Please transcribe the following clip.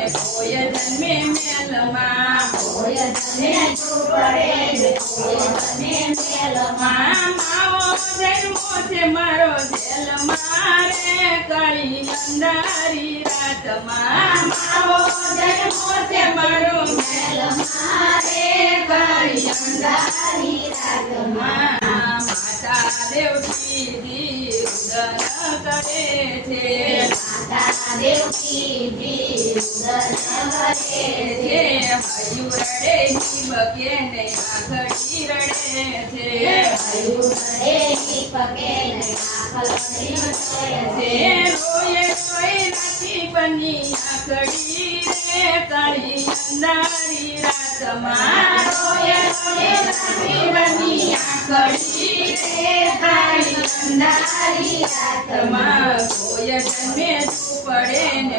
ને કોઈ જન્મે મેલમાં કોઈ જન્મે ઝૂંપડે ને કોઈ જન્મે મેલમાં માવો જન્મો છે મારો જેલમાં રે કાળી અંધારી રાતમાં માવો જન્મો છે મારો મેલમાં રે કાળી અંધારી રાતમાં માતા દેવકી રુદન કરે છે માતા દેવકી રુદન કરે છે હયું રડે હિમકે ને આખડી રડે છે હયું રડે હિમકે ને આખડી રડે છે રોયે રોય નાચી બની આખડી રે કાળી અંધારી રાતમાં રોયે રોયે નાચી બની આખડી રે કાળી અંધારી રાતમાં કોઈ જન્મે ઝૂંપડે ને